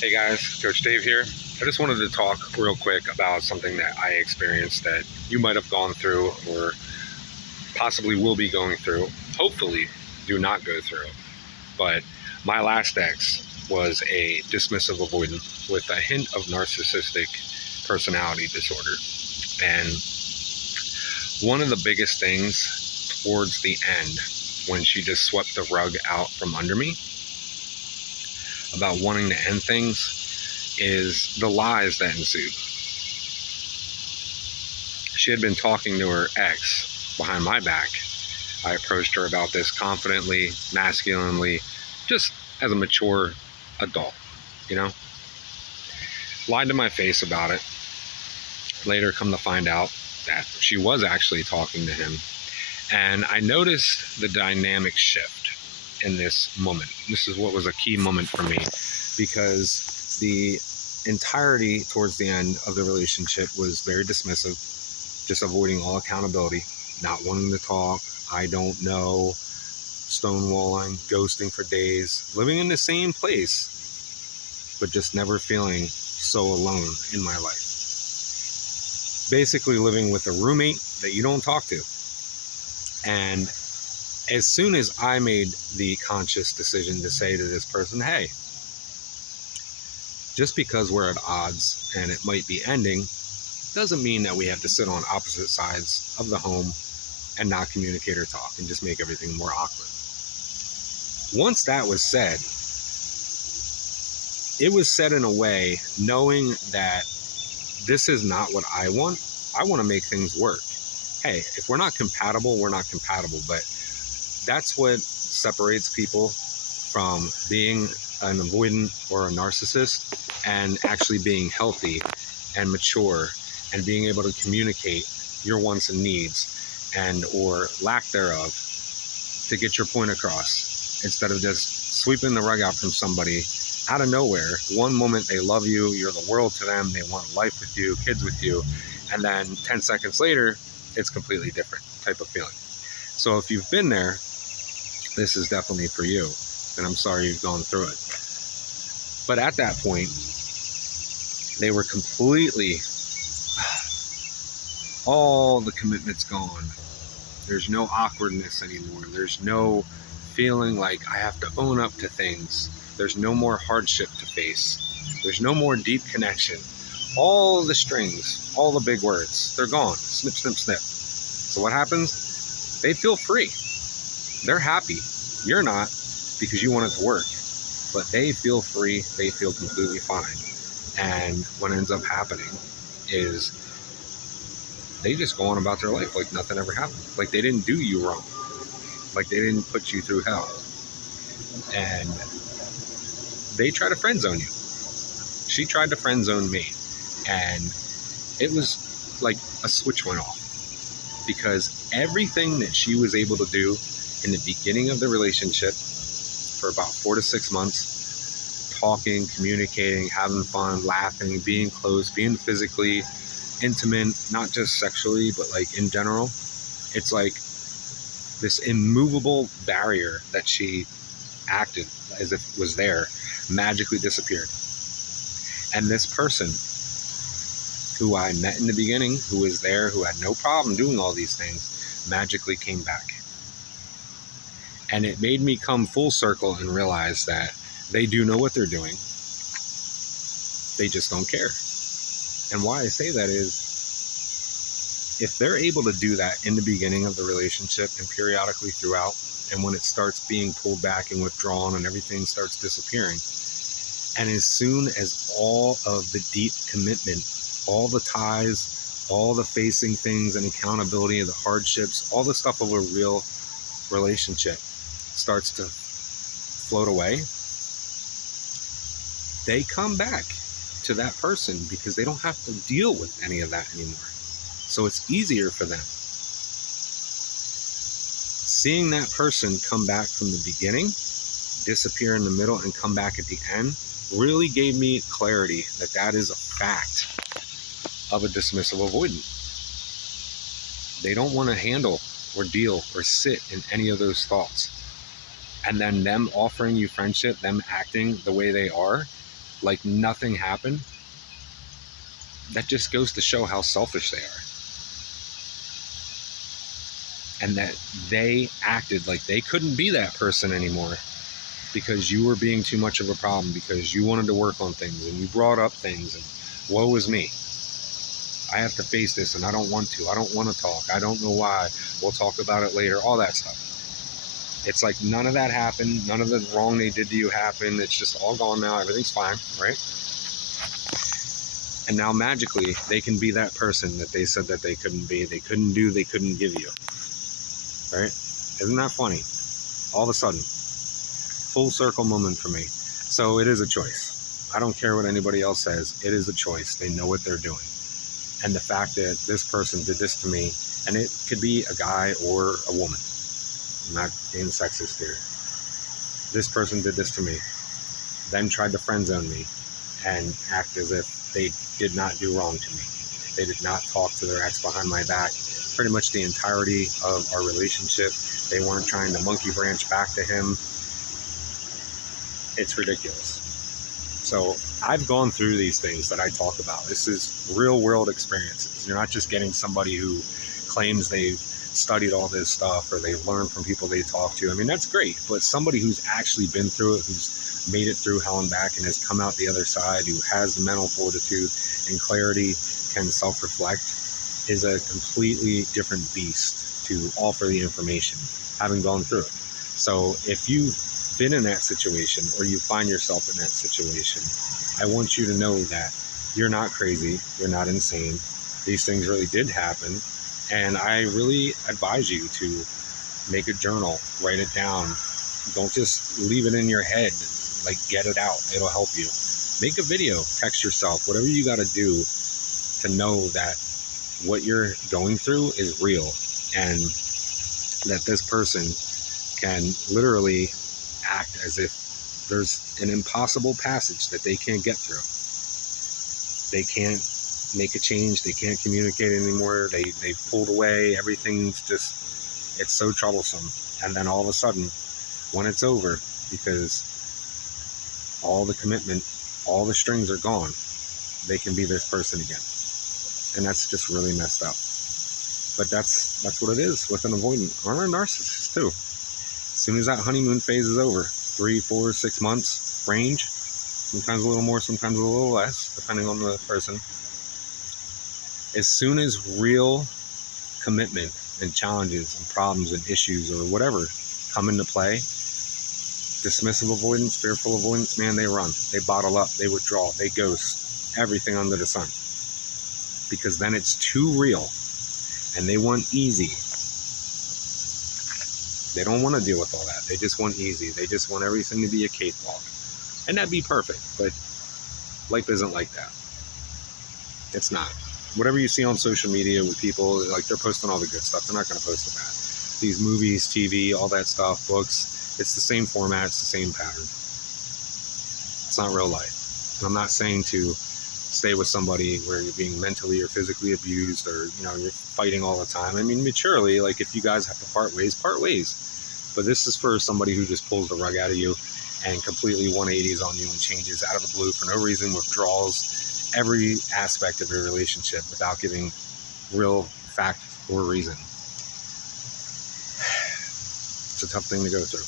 Hey guys, Coach Dave here. I just wanted to talk real quick about something that I experienced that you might have gone through or possibly will be going through. Hopefully, do not go through. But my last ex was a dismissive avoidant with a hint of narcissistic personality disorder. And one of the biggest things towards the end, when she just swept the rug out from under me about wanting to end things, is the lies that ensued. She had been talking to her ex behind my back. I approached her about this confidently, masculinely, just as a mature adult, you know? Lied to my face about it. Later, come to find out that she was actually talking to him. And I noticed the dynamic shift in this moment. This is what was a key moment for me, because the entirety towards the end of the relationship was very dismissive, just avoiding all accountability, not wanting to talk, I don't know, stonewalling, ghosting for days, living in the same place, but just never feeling so alone in my life. Basically living with a roommate that you don't talk to. And as soon as I made the conscious decision to say to this person, hey, just because we're at odds and it might be ending, doesn't mean that we have to sit on opposite sides of the home and not communicate or talk and just make everything more awkward. Once that was said, it was said in a way knowing that this is not what I want. I want to make things work. Hey, if we're not compatible, we're not compatible. But that's what separates people from being an avoidant or a narcissist and actually being healthy and mature and being able to communicate your wants and needs and or lack thereof to get your point across, instead of just sweeping the rug out from somebody out of nowhere. One moment they love you, you're the world to them, they want life with you, kids with you, and then 10 seconds later, it's completely different type of feeling. So if you've been there, this is definitely for you, and I'm sorry you've gone through it. But at that point, they were completely, all the commitment's gone. There's no awkwardness anymore. There's no feeling like I have to own up to things. There's no more hardship to face. There's no more deep connection. All the strings, all the big words, they're gone. Snip, snip, snip. So what happens? They feel free. They're happy. You're not, because you want it to work. But they feel free. They feel completely fine. And what ends up happening is they just go on about their life like nothing ever happened. Like they didn't do you wrong. Like they didn't put you through hell. And they try to friend zone you. She tried to friend zone me. And it was like a switch went off. Because everything that she was able to do in the beginning of the relationship for about 4 to 6 months, talking, communicating, having fun, laughing, being close, being physically intimate, not just sexually, but like in general, it's like this immovable barrier that she acted as if it was there magically disappeared. And this person who I met in the beginning, who was there, who had no problem doing all these things, magically came back. And it made me come full circle and realize that they do know what they're doing. They just don't care. And why I say that is, if they're able to do that in the beginning of the relationship and periodically throughout, and when it starts being pulled back and withdrawn and everything starts disappearing, and as soon as all of the deep commitment, all the ties, all the facing things and accountability and the hardships, all the stuff of a real relationship starts to float away, they come back to that person because they don't have to deal with any of that anymore. So it's easier for them. Seeing that person come back from the beginning, disappear in the middle, and come back at the end really gave me clarity that that is a fact of a dismissive avoidant. They don't want to handle or deal or sit in any of those thoughts. And then them offering you friendship, them acting the way they are, like nothing happened, that just goes to show how selfish they are. And that they acted like they couldn't be that person anymore because you were being too much of a problem, because you wanted to work on things and you brought up things and woe is me. I have to face this and I don't want to. I don't want to talk. I don't know why. We'll talk about it later. All that stuff. It's like none of that happened. None of the wrong they did to you happened. It's just all gone now. Everything's fine, right? And now magically they can be that person that they said that they couldn't be. They couldn't do, they couldn't give you. Right? Isn't that funny? All of a sudden, full circle moment for me. So it is a choice. I don't care what anybody else says. It is a choice. They know what they're doing. And the fact that this person did this to me, and it could be a guy or a woman. I'm not being sexist here. This person did this to me, then tried to friend zone me and act as if they did not do wrong to me. They did not talk to their ex behind my back. Pretty much the entirety of our relationship. They weren't trying to monkey branch back to him. It's ridiculous. So I've gone through these things that I talk about. This is real world experiences. You're not just getting somebody who claims they've studied all this stuff or they've learned from people they talk to. I mean, that's great, but somebody who's actually been through it, who's made it through hell and back and has come out the other side, who has the mental fortitude and clarity, can self-reflect, is a completely different beast to offer the information, having gone through it. So if you've been in that situation or you find yourself in that situation, I want you to know that you're not crazy, you're not insane. These things really did happen, and I really advise you to make a journal, write it down. Don't just leave it in your head, like get it out. It'll help you. Make a video, text yourself, whatever you got to do to know that what you're going through is real, and that this person can literally act as if there's an impossible passage that they can't get through. They can't make a change. They can't communicate anymore. They've pulled away. Everything's just, it's so troublesome. And then all of a sudden, when it's over, because all the commitment, all the strings are gone, they can be this person again. And that's just really messed up. But that's what it is with an avoidant or a narcissist too. As soon as that honeymoon phase is over, 3, 4, 6 months range, sometimes a little more, sometimes a little less, depending on the person. As soon as real commitment and challenges and problems and issues or whatever come into play, dismissive avoidance, fearful avoidance, man, they run. They bottle up, they withdraw, they ghost, everything under the sun. Because then it's too real and they want easy. They don't want to deal with all that. They just want easy. They just want everything to be a cakewalk. And that'd be perfect, but life isn't like that. It's not. Whatever you see on social media with people, like they're posting all the good stuff. They're not going to post the bad. These movies, TV, all that stuff, books, it's the same format, it's the same pattern. It's not real life. And I'm not saying to stay with somebody where you're being mentally or physically abused or, you're fighting all the time. I mean, maturely, like if you guys have to part ways, part ways. But this is for somebody who just pulls the rug out of you and completely 180s on you and changes out of the blue for no reason, withdraws every aspect of your relationship without giving real fact or reason. It's a tough thing to go through.